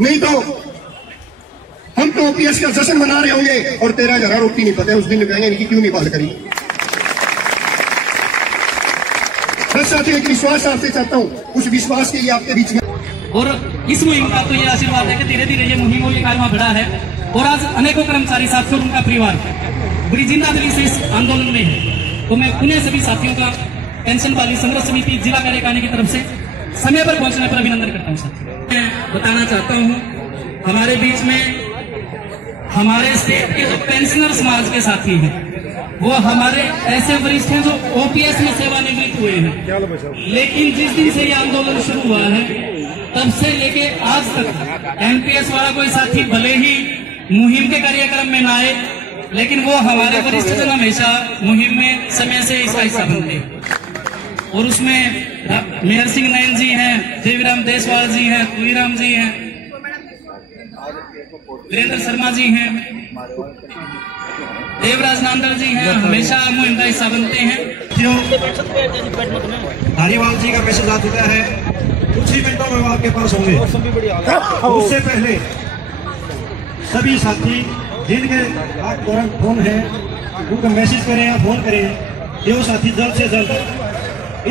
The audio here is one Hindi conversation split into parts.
नहीं तो हम तो ओपीएस का जश्न मना रहे होंगे और 13,000 रोटी नहीं पता है उस दिन कहेंगे इनकी क्यों नहीं बात करी। बस साथियों एक विश्वास आपसे चाहता हूं, उस विश्वास के लिए आपके बीच में और इस मुहिम का तो ये आशीर्वाद है कि धीरे धीरे ये मुहिम और ये कारवा बढ़ा है और आज अनेकों कर्मचारी साथियों और उनका परिवार बड़ी जिम्मेदारी से इस आंदोलन में है। तो मैं पुनः सभी साथियों का पेंशन वाली संघर्ष समिति जिला कार्यकारिणी की तरफ से समय पर पहुंचने पर अभिनंदन करता हूं। साथियों मैं बताना चाहता हूं हमारे बीच में हमारे स्टेट के जो पेंशनर समाज के साथी हैं वो हमारे ऐसे वरिष्ठ हैं जो ओपीएस में सेवानिवृत्त हुए हैं, लेकिन जिस दिन से ये आंदोलन शुरू हुआ है तब से लेके आज तक एनपीएस वाला कोई साथी भले ही मुहिम के कार्यक्रम में ना आए, लेकिन वो हमारे वरिष्ठ जन हमेशा मुहिम में समय से इसका हिस्सा बनते हैं। और उसमें मेहर सिंह नयन जी हैं, देवीराम देशवाल जी हैं, तुईराम जी हैं, वीरेंद्र शर्मा जी हैं, देवराज नांदल जी हैं, हमेशा मुहिम का हिस्सा बनते हैं। धारीवाल जी का मैसेज आ चुका है, कुछ ही मिनटों में आपके पास होंगे। उससे पहले सभी साथी जिनके आप तुरंत फोन है उनको मैसेज करें या फोन करें कि वो साथी जल्द से जल्द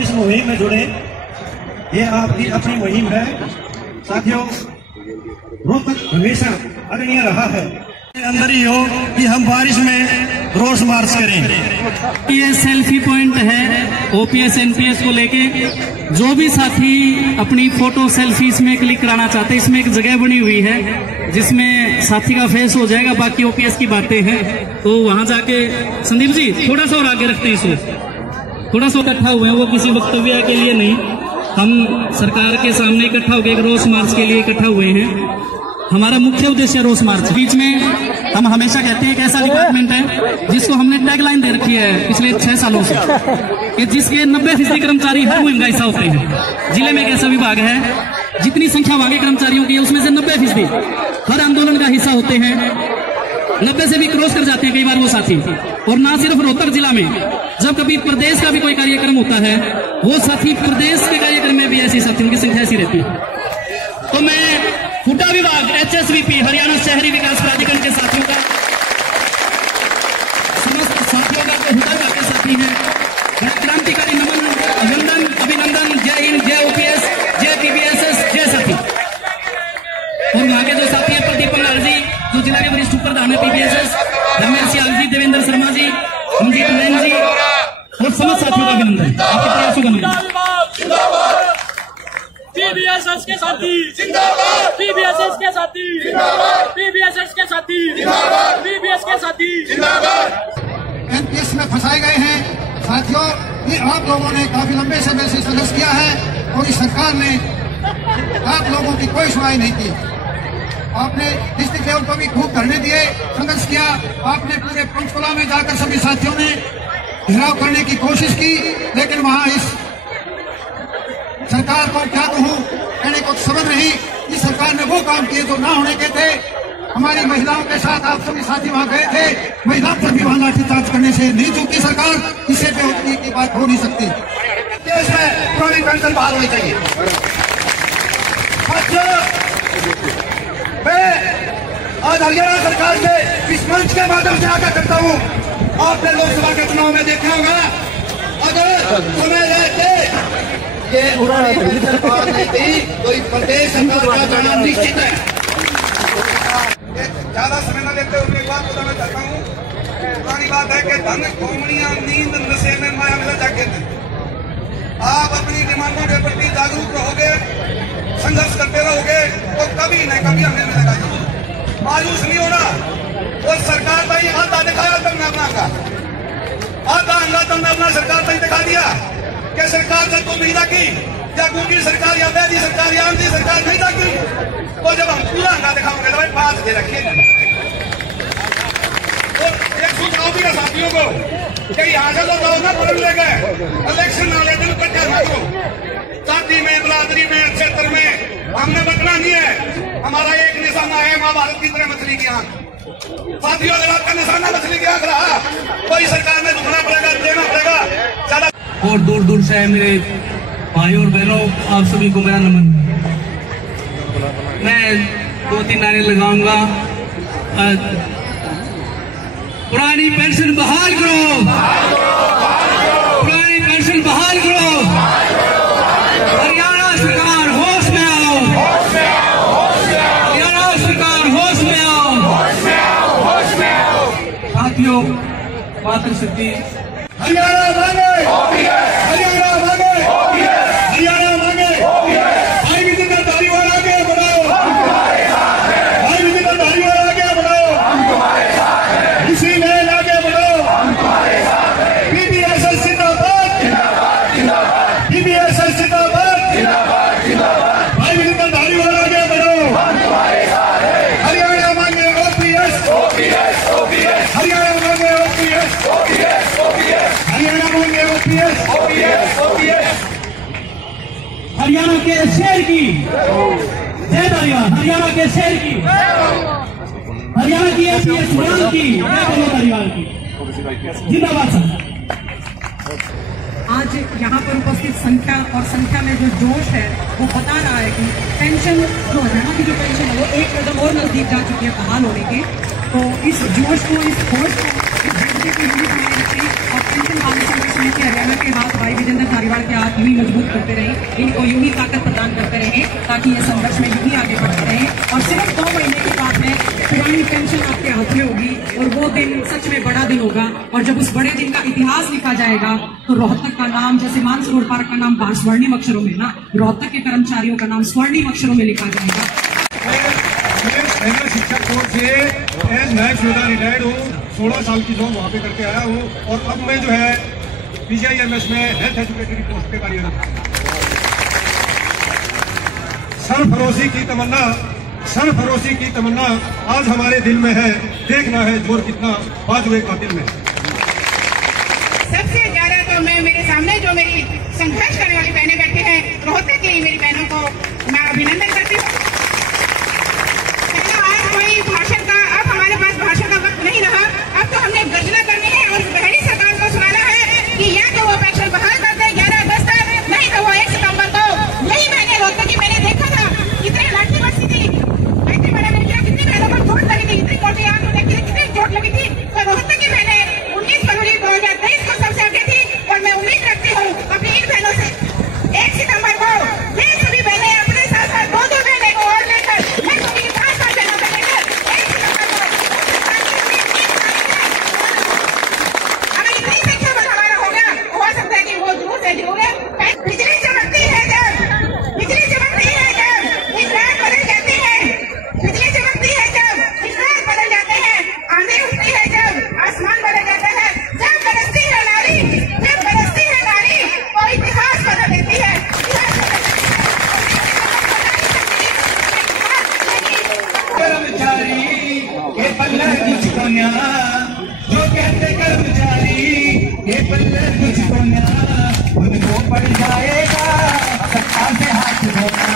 इस मुहिम में जुड़े। ये आपकी अपनी मुहिम है साथियों, रोहतक हमेशा अग्रणीय रहा है। अंदर ही हो कि हम बारिश में रोज मार्च करें। ये सेल्फी पॉइंट है ओपीएस एनपीएस को लेके, जो भी साथी अपनी फोटो सेल्फी इसमें क्लिक कराना चाहते हैं, इसमें एक जगह बनी हुई है जिसमें साथी का फेस हो जाएगा, बाकी ओपीएस की बातें हैं। तो वहां जाके संदीप जी थोड़ा सा और आगे रखते हैं इसको, थोड़ा सा इकट्ठा हुए हैं, वो किसी वक्तव्य के लिए नहीं, हम सरकार के सामने इकट्ठा होकर एक रोज मार्च के लिए इकट्ठा हुए हैं। हमारा मुख्य उद्देश्य रोज मार्च। बीच में हम हमेशा कहते हैं एक ऐसा डिपार्टमेंट है जिसको हमने टैगलाइन दे रखी है पिछले 6 सालों से कि जिसके 90% कर्मचारी हर मुहिम का हिस्सा होते हैं। जिले में एक ऐसा विभाग है जितनी संख्या वहां के कर्मचारियों की है उसमें से 90% हर आंदोलन का हिस्सा होते हैं। 90 से भी क्रॉस कर जाते हैं कई बार वो साथी। और ना सिर्फ रोहतक जिला में, जब कभी प्रदेश का भी कोई कार्यक्रम होता है वो साथी प्रदेश के कार्यक्रम में भी ऐसी साथियों की संख्या ऐसी रहती है। तो मैं हुडा विभाग एचएसवीपी हरियाणा शहरी विकास प्राधिकरण के साथियों का, समस्त साथियों का जो हुडा विभाग के साथी हैं, क्रांतिकारी नमन, अभिनंदन, अभिनंदन, जय हिंद, जय ओपीएस, जय पीबीएसएस, जय साथी। और वहां के जो साथी है प्रदीप पंगाल जी जो जिला के वरिष्ठ उप प्रधान है पीबीएसएस, रमेश सियाल जी, देवेंद्र शर्मा जी, अमजीत नयन जी और समस्त साथियों का अभिनंदन, आपके प्रयासों का अभिनंदन। पीबीएसएस के साथी जिंदाबाद, पीबीएसएस के साथी जिंदाबाद, पीबीएसएस के साथी जिंदाबाद, पीबीएस के साथी जिंदाबाद। एनपीएस में फंसाए गए हैं साथियों, ये आप लोगों ने काफी लंबे समय से संघर्ष किया है और इस सरकार ने आप लोगों की कोई सुनवाई नहीं की। आपने डिस्ट्रिक्ट लेवल पर भी खूब धरने दिए, संघर्ष किया। आपने पूरे पंचकुला में जाकर सभी साथियों ने घेराव करने की कोशिश की, लेकिन वहां इस सरकार को क्या कहूं, कहने को समझ नहीं। इस सरकार ने वो काम किए जो ना होने के थे। हमारी महिलाओं के साथ आप सभी साथी वहां गए थे, महिलाओं पर भी वहां लाठीचार्ज करने से नहीं चूकी सरकार, इससे बेहोदगी की बात हो नहीं सकती। देश में पुरानी पेंशन बहाल होनी चाहिए। मैं आज हरियाणा सरकार से इस मंच के माध्यम से आगाह करता हूँ, आपने लोकसभा के चुनाव में देखा होगा, अगर समय रहते ये सरकार नहीं थी तो प्रदेश सरकार का जाना निश्चित है। ज्यादा समय न लेते हुए एक बात बताना चाहता हूँ। पुरानी बात है कि धन कोमड़ियां नींद नशे में माया मिला जाके थे। आप अपनी डिमांडों के प्रति जागरूक रहोगे, संघर्ष करते रहोगे तो कभी न कभी हमें मिलेगा। मायूस नहीं होना। और सरकार भाई आधा दिखाया तुमने अपना का, आधा अंगा तुमने अपना सरकार भाई दिखा दिया कि सरकार से तुम नहीं रखी, या गूंगी सरकार या वैधी सरकार या आंधी सरकार नहीं रखी, तो जब हम पूरा अंगा दिखाओगे तो भाई बात दे रखिए। और एक सुझाव भी है साथियों को कि यहाँ से तो जाओ ना पकड़ ले गए, इलेक्शन वाले दिन इकट्ठा ना करो। जाति में, बिरादरी में, क्षेत्र में हमने बचना नहीं है। हमारा एक निशाना है महाभारत की तरह मछली की आंख। साथियों अगर आपका निशाना मछली की आंख रहा, कोई सरकार में झुकना पड़ेगा, देना पड़ेगा। ज्यादा और दूर दूर से मेरे भाई और बहनों, आप सभी को मेरा नमन। मैं 2-3 नारे लगाऊंगा। पुरानी पेंशन बहाल करो, पुरानी पेंशन बहाल करो। हरियाणा सरकार होश में आओ, हरियाणा सरकार होश में आओ। साथियों, मातृशक्ति हरियाणा मांगे, हरियाणा मांगे, हरियाणा मांगे। भाई विजेंद्र धारीवाल आगे बढ़ाओ, भाई विजेंद्र धारीवाल आगे बढ़ाओ, इसी लेन आगे बढ़ो। PBSS जिंदाबाद, PBSS जिंदाबाद, भाई विजेंद्र धारीवाल आगे बढ़ो। हरियाणा मांगे OPS, हरियाणा मांगे OPS, हरियाणा मांगे OPS। हरियाणा के शेर की जय धारीवाल, हरियाणा के शेर की, हरियाणा की APS बयान की जय धारीवाल की जिंदाबाद। सर आज यहाँ पर उपस्थित संख्या में जो जोश है वो बता रहा है कि पेंशन जो हरियाणा की जो पेंशन है वो एक कदम और नजदीक जा चुकी है बहाल होने के। तो इस जोश को, इस होश को, इस जज्बे को यूं बनाए रखें और पेंशन पाने समिति हरियाणा के हाथ भाई विजेंद्र धारीवाल के हाथ यूं ही मजबूत करते रहें, इनको यूं ही ताकत प्रदान करते रहें ताकि ये संघर्ष में यूं ही आगे बढ़ते रहें। और सिर्फ 2 महीने की बात है, पुरानी पेंशन आपके हाथ में होगी और वो दिन सच में बड़ा दिन होगा। और जब उस बड़े दिन का इतिहास लिखा जाएगा तो रोहतक का नाम, जैसे मानसरोवर पार्क का नाम स्वर्णिम अक्षरों में ना, रोहतक के कर्मचारियों का नाम स्वर्णिम अक्षरों में लिखा जाएगा। मैं शिक्षक कोर्स से एज नायब सुबेदार रिटायर्ड हूँ, 16 साल की जॉब वहाँ पे करके आया हूँ और अब मैं जो है PGIMS में हेल्थ एजुकेटरी पोस्ट पे कार्यरत हूँ। सरफरोशी की तमन्ना आज हमारे दिल में है, देखना है जोर कितना बाजुए कातिल में। सबसे ज्यादा तो मैं मेरे सामने जो मेरी संघर्ष करने वाली बहनें बैठी हैं, रोहतक की मेरी बहनों को मैं अभिनंदन करती हूँ। आज कोई भाषण का, अब हमारे पास भाषण का वक्त नहीं रहा, अब तो हमने गर्जना करनी है और बहनी सरकार को सुनाना है कि या तो वो पेंशन बहाल कर दे 11 अगस्त तक, नहीं तो वो 1 सितंबर को। यही मैंने रोहतक की मैंने देखा था, कितनी लाठी बस्ती थी, इतनी बड़ा कितनी बहनों को चोट लगी थी, इतनी मोटी आंख में कितनी चोट लगी थी। तो रोहतक की बहनें 19 फरवरी 2023 को सबसे आगे थी और मैं उम्मीद रखती हूँ अपनी इन बहनों से 1 सितंबर को ये सभी बहनें अपने साथ साथ 2 बहनें को और लेकर, मैं सभी 5 बहनों को लेकर 1 सितंबर को अगर इतनी संख्या में हमारा होगा, हो सकता है कि वो जरूर से जरूर है। बिजली चमकती है जब, बिजली चमकती है जब इजराइल बदल जाती है, बिजली चमकती है जब इजराइल बदल जाते हैं, आंधी उठती है जब आसमान बदल जाता है, जब बरसती है नारी, जब बरसती है नारी वो इतिहास बदल देती है। कर्मचारी के पल्ले मुझको न्या, जो कहते कर्मचारी के पल्ले मुझको न्या, उनको पड़ जाएगा सरकार से हाथ धोना,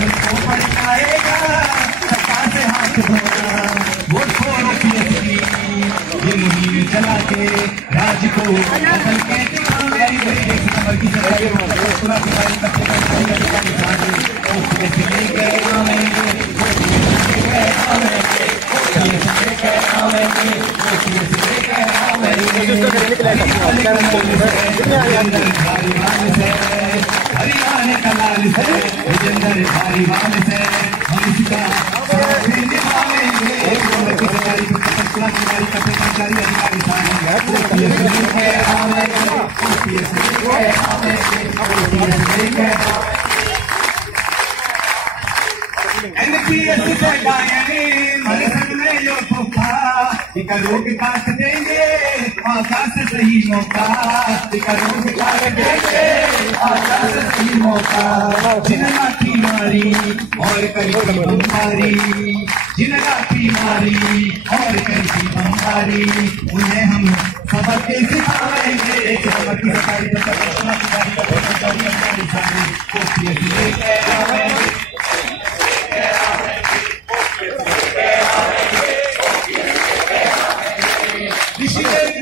उनको पड़ जाएगा सरकार से हाथ धोना। वो छोड़ो PSC ये मुहिम चला के राज को बदल के दिखावे, 1 सितंबर की सराय पूरा दिखाई करते हरियाणा का लाल से विजेंद्र धारीवाल से हम इसका साथ निभाएंगे। NPS से गायने मन में जो धोखा, टिका रोग काट देंगे आकाश सही मौका, टिका रोग काट देंगे आकाश सही मौका। जिन लाठी मारी और करी बमबारी, जिन लाठी मारी और करी बमबारी, उन्हें हम सबक सिखाएंगे। सबक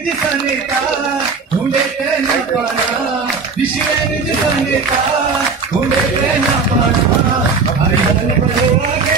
जिसका नेता ढूंढे न पाना, जिसका नेता ढूंढे न पाना, हरियाणा बढ़ो आगे।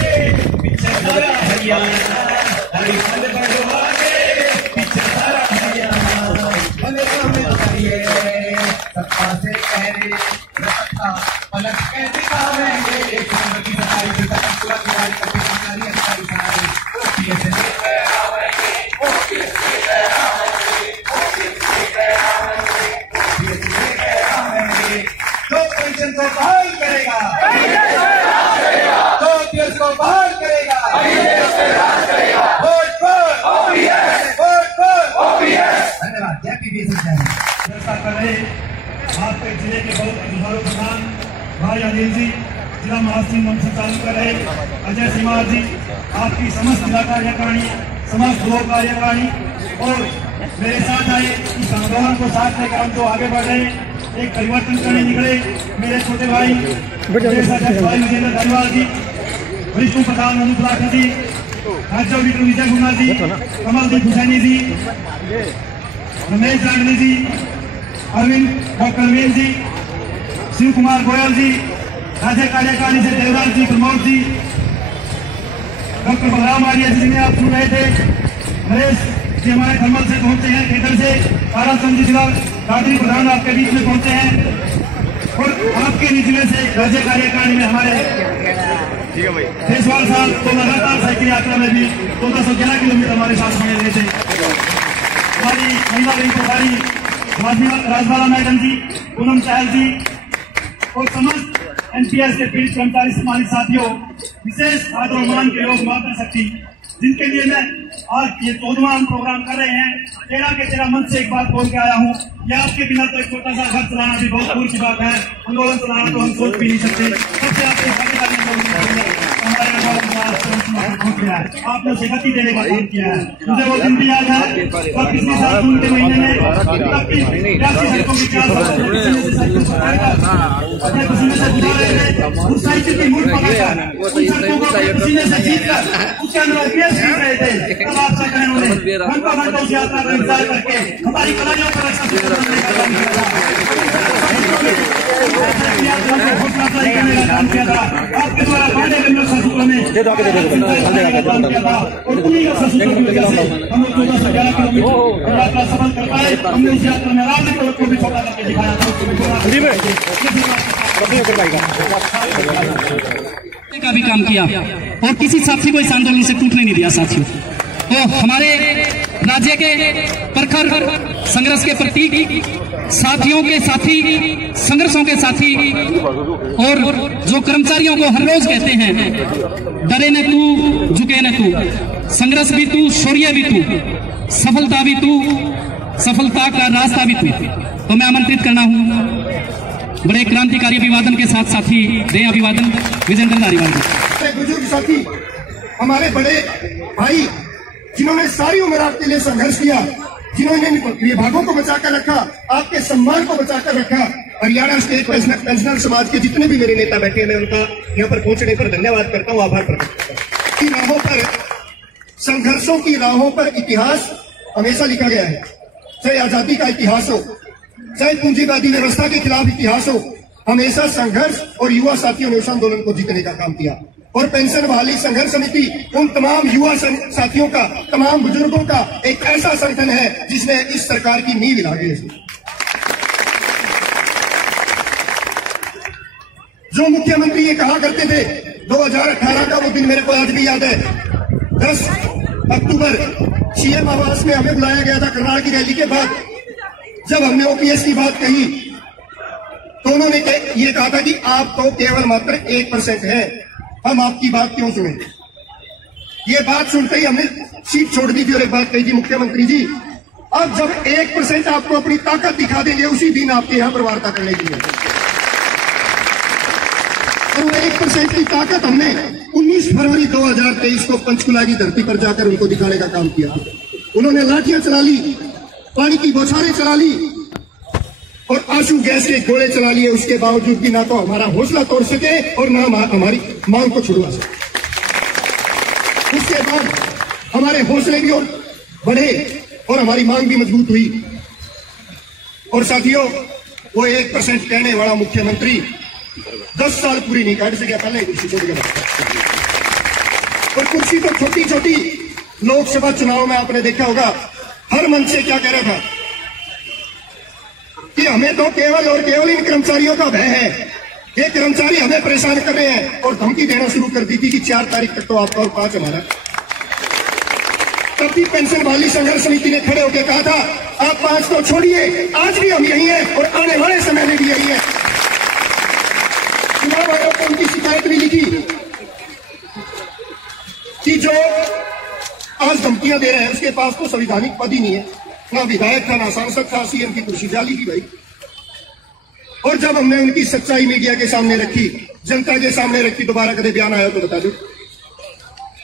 बघेल जी, जिला महासचिव मंच संचालन कर रहे अजय सिमार जी, आपकी समस्त जिला कार्यकारिणी, समस्त ब्लॉक कार्यकारिणी और मेरे साथ आए इस आंदोलन को साथ लेकर हम तो आगे बढ़ रहे, एक परिवर्तन करने निकले मेरे छोटे भाई भाई विजेंद्र धनवाल जी, वरिष्ठ प्रधान अनूप लाठा जी, राज्य लीडर विजय कुमार जी, कमलदीप हुसैनी जी, रमेश जागनी जी, अरविंद डॉक्टर अरविंद जी, शिव कुमार गोयल जी, राज्य कार्यकारिणी से देवराज जी, प्रमोद जी, डॉक्टर बलराम आर्य जी जिन्हें आप सुन रहे थे, नरेश जी हमारे थर्मल से पहुंचे हैं, खेतर से ताराचंद जी जिला कादरी प्रधान आपके बीच में पहुंचे हैं और आपके निचले से राज्य कार्यकारिणी में हमारे केसवाल साहब तो लगातार साइकिल यात्रा में भी 1411 किलोमीटर हमारे साथ बने रहे थे। हमारी महिला रही प्रभारी राजबाला मैडम जी, पूनम चाहल जी और समस्त एनपीएस के पीड़ित कर्मचारी सम्मानित साथियों, विशेष आदर और मान के लोग माता शक्ति, जिनके लिए मैं आज ये 14वां प्रोग्राम कर रहे हैं, 13 के 13 मंच से एक बात बोल के आया हूँ कि आपके बिना तो एक छोटा सा घर चलाना भी बहुत दूर की बात है, आंदोलन चलाना तो हम सोच भी नहीं सकते। सबसे आपके आपने उसे गति देने का काम किया है, मुझे वो दिन भी याद है और पिछले साल जून के महीने में सड़कों की 4 अपने पसीने से बुला रहे थे, उस साइकिल की मूड पकड़कर उन सड़कों को अपने पसीने से जीत कर उसके अंदर ओपीएस जीत रहे थे। तब आपका बहनों ने घंटों घंटों उस यात्रा का इंतजार करके हमारी कलाइयों पर रक्षा करने का काम किया था। आपके द्वारा वादे गंभीर सूत्रों में काम किया था और उन्हीं सूत्रों की वजह से हम 1411 किलोमीटर यात्रा सफल कर पाए। हमने इस यात्रा में राजनीति को भी छोटा करके दिखाया का भी काम किया और किसी साथी को इस आंदोलन से टूटने नहीं दिया। साथियों, तो हमारे राज्य के प्रखर संघर्ष के प्रतीक, साथियों के साथी, संघर्षों के साथी और जो कर्मचारियों को हर रोज कहते हैं डरे न तू, झुके न तू, संघर्ष भी तू, शौर्य भी तू, सफलता भी तू, सफलता का रास्ता भी तू। तो मैं आमंत्रित करना हूं बड़े क्रांतिकारी अभिवादन के साथ साथी दे अभिवादन विजेंद्र धारीवाल जी। बुजुर्ग साथी, हमारे बड़े भाई जिन्होंने सारी उम्र आपके लिए संघर्ष किया, जिन्होंने विभागों को बचाकर रखा, आपके सम्मान को बचाकर रखा। हरियाणा स्टेट पेंशनर समाज के जितने भी मेरे नेता बैठे हैं, मैं उनका यहाँ पर पहुंचने पर धन्यवाद करता हूँ, आभार प्रकट करता हूँ। राहों पर, संघर्षों की राहों पर इतिहास हमेशा लिखा गया है, चाहे आजादी का इतिहास हो, चाहे पूंजीवादी व्यवस्था के खिलाफ इतिहास हो, हमेशा संघर्ष और युवा साथियों ने उस आंदोलन को जीतने का काम किया। और पेंशन बहाली संघर्ष समिति उन तमाम युवा साथियों का, तमाम बुजुर्गों का एक ऐसा संगठन है जिसने इस सरकार की नींव हिला दी। जो मुख्यमंत्री ये कहा करते थे 2018 का वो दिन मेरे को आज भी याद है, 10 अक्टूबर सीएम आवास में हमें बुलाया गया था करनाल की रैली के बाद। जब हमने ओपीएस की बात कही तो उन्होंने ये कहा था कि आप तो केवल मात्र 1% है, हम आपकी बात क्यों सुने। ये बात सुनते ही हमने सीट छोड़ दी थी और एक बात कही थी, मुख्यमंत्री जी अब जब 1% आपको अपनी ताकत दिखा देंगे उसी दिन आपके यहां पर वार्ता करने के लिए। और वो 1% की ताकत हमने 19 फरवरी 2023 को पंचकुला की धरती पर जाकर उनको दिखाने का काम किया। उन्होंने लाठियां चला ली, पानी की बौछारें चला ली और आंसू गैस के गोले चला लिए। उसके बावजूद भी ना तो हमारा हौसला तोड़ सके और ना हमारी मांग को छुड़वा सके। उसके बाद हमारे हौसले भी और बढ़े और हमारी मांग भी मजबूत हुई। और साथियों, वो 1% कहने वाला मुख्यमंत्री 10 साल पूरी नहीं काट सके, पहले कुर्सी छोड़ के और कुर्सी तो छोटी छोटी लोकसभा चुनाव में आपने देखा होगा, हर मंच से क्या कह रहा था कि हमें तो केवल और केवल इन कर्मचारियों का भय है, ये कर्मचारी हमें परेशान कर रहे हैं। और धमकी देना शुरू कर दी थी कि 4 तारीख तक तो आपका और 5 हमारा। तब भी पेंशन बहाली संघर्ष समिति ने खड़े होकर कहा था आप 5 तो छोड़िए, आज भी हम यही हैं और आने वाले समय में भी यही है। चुनाव आयोग को उनकी शिकायत भी लिखी कि जो आज धमकियां दे रहे हैं उसके पास तो संवैधानिक पद ही नहीं है, ना विधायक था, ना सांसद था, सीएम की कुर्सी जाली थी भाई। और जब हमने उनकी सच्चाई मीडिया के सामने रखी जनता के सामने रखी, दोबारा कदे बयान आया तो बता दो।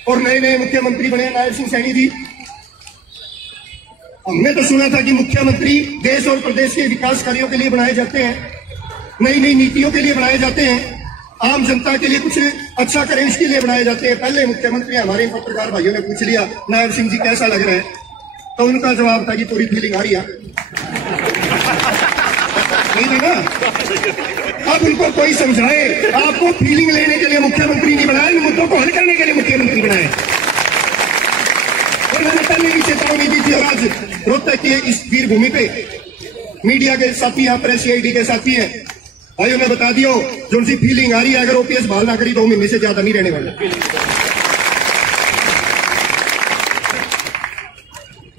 और नए नए मुख्यमंत्री बने नायब सिंह सैनी जी। हमने तो सुना था कि मुख्यमंत्री देश और प्रदेश के विकास कार्यों के लिए बनाए जाते हैं, नई नई नीतियों के लिए बनाए जाते हैं, आम जनता के लिए कुछ अच्छा करें इसके लिए बनाए जाते हैं। पहले मुख्यमंत्री हमारे पत्रकार भाइयों ने पूछ लिया नायब सिंह जी कैसा लग रहा है, तो उनका जवाब था कि पूरी फीलिंग आ रही है। नहीं था ना। अब उनको कोई समझाए, आपको फीलिंग लेने के लिए मुख्यमंत्री नहीं बनाया, इन मुद्दों को हल करने के लिए मुख्यमंत्री बनाए। और मैंने पहले भी चेतावनी दी थी और आज रोहतक के इस वीर भूमि पे मीडिया के साथी यहाँ प्रेस सीआईडी के साथी हैं, भाइयों ने बता दियो जो उनकी फीलिंग आ रही है, अगर ओपीएस बहाल ना करी 2 महीने से ज्यादा नहीं रहने वाला।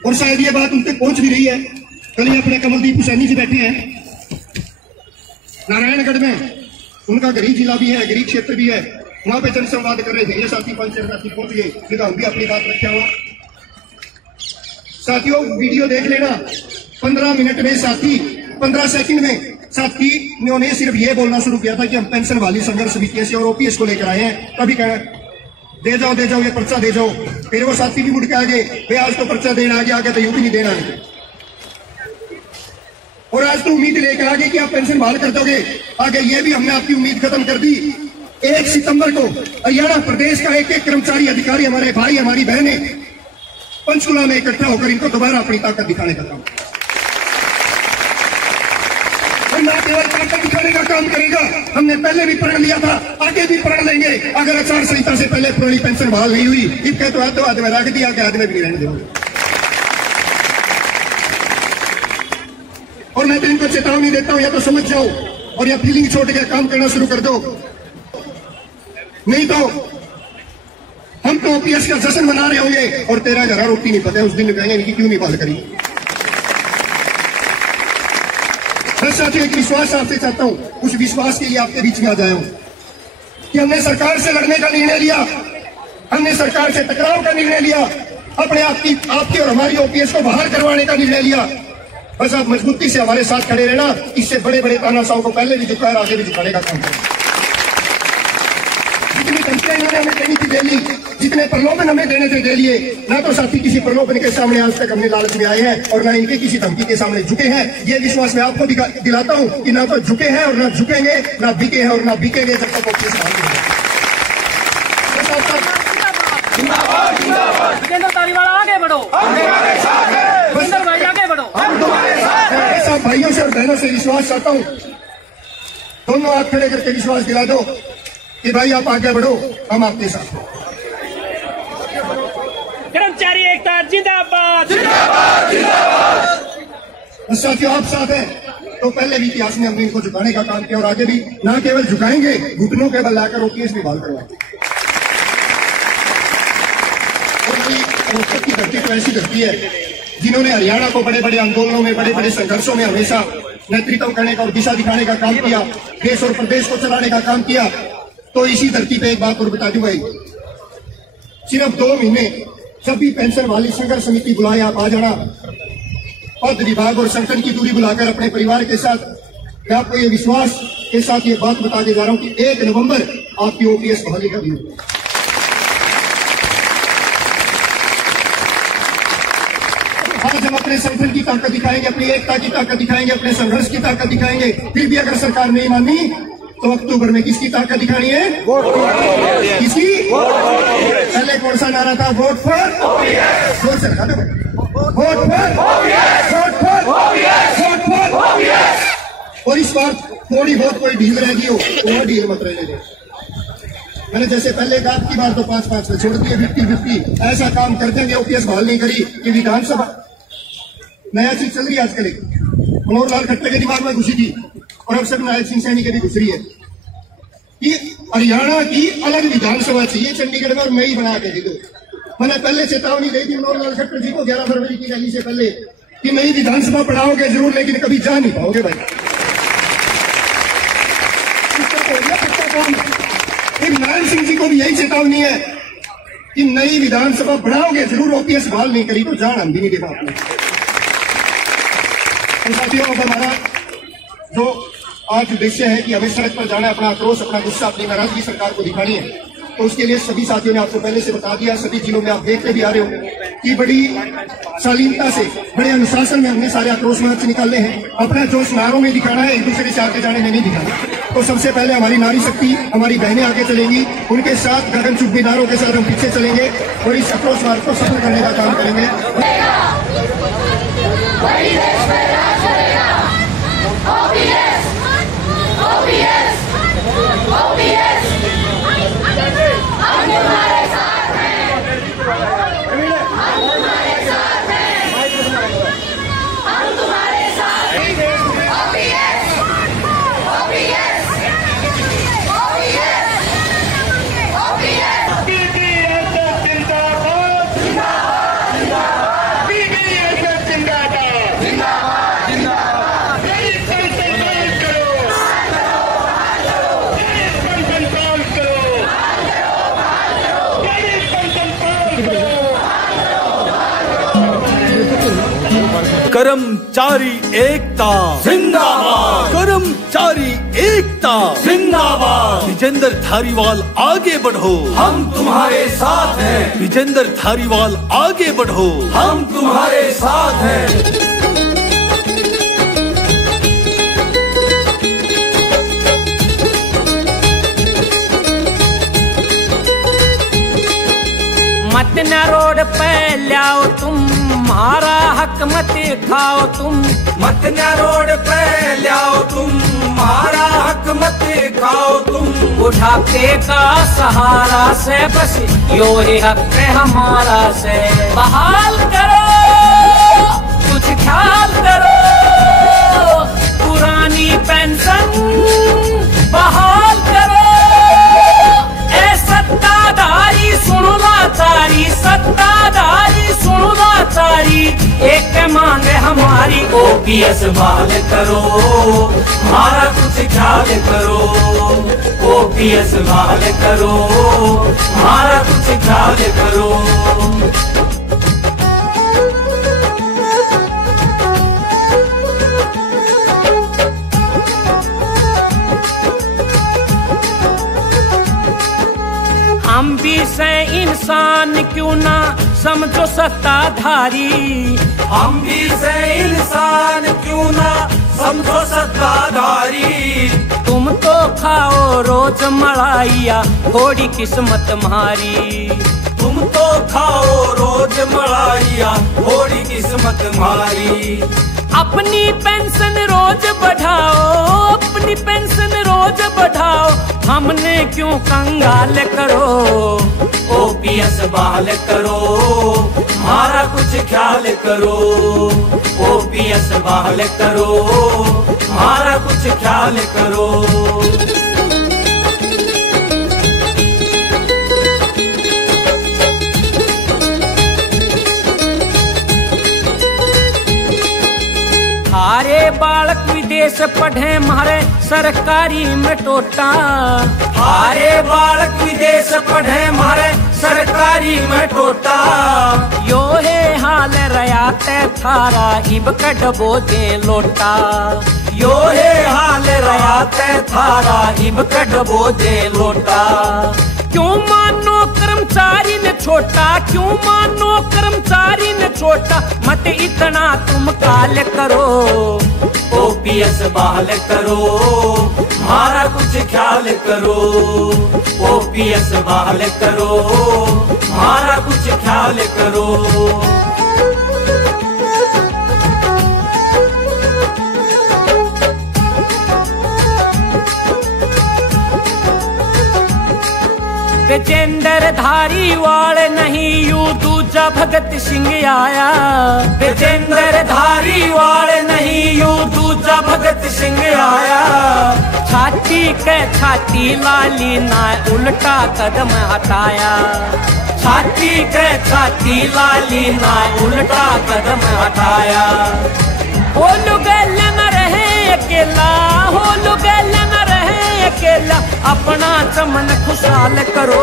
और शायद ये बात उन तक पहुंच भी रही है। कल ही अपने कमलदीप हुसैनी जी बैठे हैं नारायणगढ़ में, उनका गरीब जिला भी है, गरीब क्षेत्र भी है, वहां पे जनसंवाद कर रहे थे। ये साथी 5-6 साथी पहुंच गए, लेकिन हम भी अपनी बात रखे हुआ। साथियों वीडियो देख लेना, 15 मिनट में साथी 15 सेकंड में साथी ने सिर्फ ये बोलना शुरू किया था कि हम पेंशन वाली संघर्ष समिति से और ओपीएस को लेकर आए हैं। तभी कहा दे जाओ ये पर्चा दे जाओ। फिर वो साथी भी मुड़ के आगे, भाई आज तो पर्चा देना आगे तो यूं भी नहीं देना है। और आज तो उम्मीद लेकर आगे कि आप पेंशन बहाल कर दोगे, आगे ये भी हमने आपकी उम्मीद खत्म कर दी। 1 सितंबर को हरियाणा प्रदेश का एक कर्मचारी अधिकारी, हमारे भाई हमारी बहनें पंचकुला में इकट्ठा होकर इनको दोबारा अपनी ताकत दिखाने का काम, और ना केवल ताकत दिखाने का काम करेगा, हमने पहले भी प्रण लिया था, आगे भी प्रण लेंगे। अगर आचार संहिता से पहले पुरानी पेंशन बहाल नहीं हुई, इसके तो हाथ में रख दिया, आगे में भी रहने देंगे। और मैं तो इनको चेतावनी देता हूं, या तो समझ जाओ और या फीलिंग छोड़ के काम करना शुरू कर दो, नहीं तो हम तो ओपीएस का जश्न मना रहे होंगे और 13,000 रोटी नहीं पता है, उस दिन कहेंगे इनकी क्यों नहीं बहाल करी। मैं साथियों एक विश्वास आपसे चाहता हूं, उस विश्वास के लिए आपके बीच में आ जाया हूं कि हमने सरकार से लड़ने का निर्णय लिया, हमने सरकार से टकराव का निर्णय लिया, अपने आपकी और हमारी ओपीएस को बहाल करवाने का निर्णय लिया। बस आप मजबूती से हमारे साथ खड़े रहना, इससे बड़े बड़े तानाशाहों को पहले भी झुका और आगे भी झुकाने का काम करें। जितनी धमकियां इन्होंने हमें देनी थी दे ली, जितने प्रलोभन हमें देने थे दे लिए। ना तो साथी किसी प्रलोभन के सामने आज तक हमने लालच में आए हैं और ना इनके किसी धमकी के सामने झुके हैं। ये विश्वास मैं आपको दिलाता हूं कि ना तो झुके हैं और ना झुकेंगे, ना बिके हैं और ना बिकेंगे जब तक ओपीएस आगे बढ़ो, भाई आगे बढ़ो। ऐसा भाइयों से और बहनों से विश्वास चाहता हूं, दोनों हाथ खड़े करके विश्वास दिला दो कि भाई आप आगे बढ़ो, हम आपके साथ हैं। कर्मचारी एकता जिंदाबाद। साथियों आप साथ हैं, तो पहले भी इतिहास में हमने इनको झुकाने का काम किया और आगे भी न केवल झुकाएंगे, घुटनों के बल लाकर ओपीएस भी बहाल करवाएंगे। रोहतक की धरती तो ऐसी धरती है जिन्होंने हरियाणा को बड़े बड़े आंदोलनों में, बड़े बड़े संघर्षों में हमेशा नेतृत्व करने का और दिशा दिखाने का काम किया, देश और प्रदेश को चलाने का काम किया। तो इसी धरती पे एक बात और बता दूं भाई, सिर्फ 2 महीने जब भी पेंशन वाली संघर्ष समिति बुलाए आप आ जाना, पद विभाग और संगठन की दूरी बुलाकर अपने परिवार के साथ। मैं आपको ये विश्वास के साथ ये बात बता के जा रहा हूं कि 1 नवंबर आपकी ओपीएस बहाली का दिन। आज हम अपने संगठन की ताकत दिखाएंगे, अपनी एकता की ताकत दिखाएंगे, अपने संघर्ष की ताकत दिखाएंगे। फिर भी अगर सरकार नहीं मानी तो अक्टूबर में किसकी ताकत दिखानी है? किसकी? पहले कौन सा नारा था? वोट फॉर, जोर से लगा दो, vote for, vote for, vote for. और इस बार थोड़ी बहुत कोई ढील रह गई हो तो वह ढील मत रहने दे। मैंने जैसे पहले कहा की बार तो 5-5 में छोड़ दिए, 50-50 ऐसा काम कर देंगे। ओपीएस बहाल नहीं करी कि विधानसभा नया चीज चल रही है आजकल, मनोहर लाल खट्टर के दिमाग में घुसी थी और अब सब नायब सिंह सैनी के भी घुस रही है कि हरियाणा की अलग विधानसभा चाहिए चंडीगढ़ में और मैं ही बना के दे दो। मैंने पहले चेतावनी दी थी मनोहर लाल खट्टर जी को 11 फरवरी की रैली से पहले कि नई विधानसभा बढ़ाओगे जरूर लेकिन कभी जा नहीं पाओगे भाई। नारायण सिंह जी को भी यही चेतावनी है कि नई विधानसभा बढ़ाओगे जरूर, ओपीएस बहाल नहीं करी तो जान हम भी नहीं दे पाते। तो साथियों अब हमारा जो आज उद्देश्य है कि हमें सड़क पर जाना, अपना आक्रोश, अपना गुस्सा, अपनी नाराजगी सरकार को दिखानी है। तो उसके लिए सभी साथियों ने आपको पहले से बता दिया, सभी जिलों में आप देखते भी आ रहे हो कि बड़ी शालीनता से, बड़े अनुशासन में हमने सारे आक्रोश मार्च निकालने हैं। अपना जोश नारों में दिखाना है, एक दूसरे से आगे जाने में नहीं दिखाना। तो सबसे पहले हमारी नारी शक्ति, हमारी बहनें आगे चलेंगी, उनके साथ गगनचुंबी नारों के साथ हम पीछे चलेंगे और इस आक्रोश मार्च को सफल करने का काम करेंगे। कर्मचारी एकता जिंदाबाद, कर्मचारी एकता जिंदाबाद। विजेंद्र धारीवाल आगे बढ़ो, हम तुम्हारे साथ हैं। विजेंद्र धारीवाल आगे बढ़ो, हम तुम्हारे साथ हैं। मत न रोड पे लाओ तुम, हमारा हक मत खाओ तुम। मत न रोड पे लाओ तुम, हमारा हक मत खाओ तुम। बुढ़ापे का सहारा से बस यो ही हक है हमारा से। बहाल करो, कुछ ख्याल करो, पुरानी पेंशन बहाल करो। ए सत्ताधारी सुनो लाचारी, सत्ताधारी सुनो लाचारी। एक मांग हमारी ओपीएस बहाल करो, हमारा कुछ ख्याल करो। ओपीएस बहाल करो, हमारा कुछ ख्याल करो। हम भी से इंसान क्यों ना समझो सत्ताधारी। हम भी से इंसान क्यों ना समझो सत्ताधारी। तुम तो खाओ रोज मलाइया, थोड़ी किस्मत मारी। तुम तो खाओ रोज मलाइया, थोड़ी किस्मत मारी। अपनी पेंशन रोज बढ़ाओ, अपनी पेंशन रोज बढ़ाओ। हमने क्यों कंगाल करो, ओपीएस बहाल करो, हमारा कुछ ख्याल करो। ओपीएस बहाल करो, हमारा कुछ ख्याल करो। हारे बालक विदेश पढ़े मारे सरकारी में टोटा। हारे बालक विदेश पढ़े मारे सरकारी में टोटा। यो है हाल रया ते थारा, इब कटबो दे लोटा। यो है हाल रया ते थारा, इब कटबो दे लोटा। क्यों मानो कर्मचारी ने छोटा, क्यों मानो कर्मचारी ने छोटा। मत इतना तुम काल करो, ओपीएस बहाल करो, हमारा कुछ ख्याल करो। ओपीएस बहाल करो, हमारा कुछ ख्याल करो। विजेंद्र धारीवाल नहीं यू दूजा भगत सिंह आया। विजेंद्र धारीवाल नहीं यू दूजा भगत सिंह आया। छाती के छाती लाली ना उल्टा कदम हटाया। छाती के छाती लाली ना उल्टा कदम हटाया। हो लुगल न रहे अकेला, हो लुगल न रहे अकेला अपना चमन खुशहाल करो।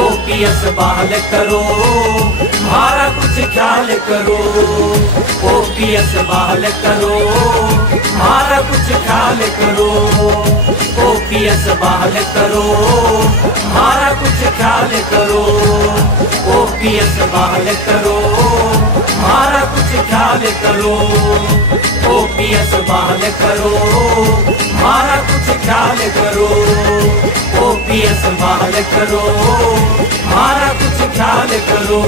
ओपीएस बहाल करो, हमारा कुछ ख्याल करो। ओपीएस बहाल करो, हमारा कुछ ख्याल करो। ओपीएस बहाल करो, हमारा कुछ ख्याल करो। ओपीएस बहाल करो, हमारा कुछ ख्याल करो। ओपीएस बहाल करो, हमारा कुछ ख्याल करो। ओपीएस बहाल करो, हमारा कुछ ख्याल करो।